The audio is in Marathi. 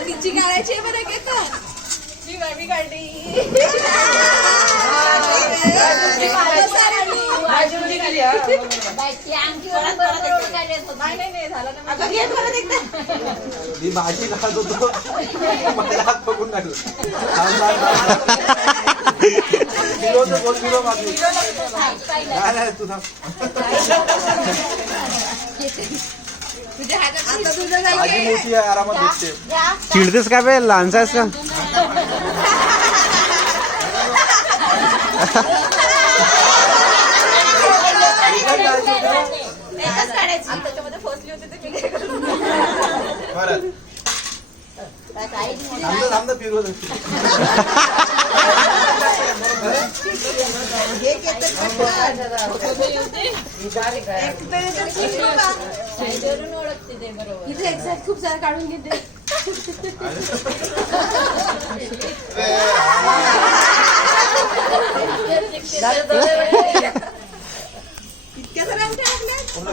तिची काढायची बरं घेतात मी बाबी काढली मी भाजी खात होतो मला हात पकडून टाकलं बोल किलो माझी नाही तू थांब तुझ्या हातात आता तुझं भाजी मोठी आहे आरामात दिसते चिडतेस का बे लहानसा आहेस का त्याच्यामध्ये फसली होती ते बरं थांब फिरवत ओळखते ते बरोबर इथे एक्झॅक्ट खूप सारं काढून घेते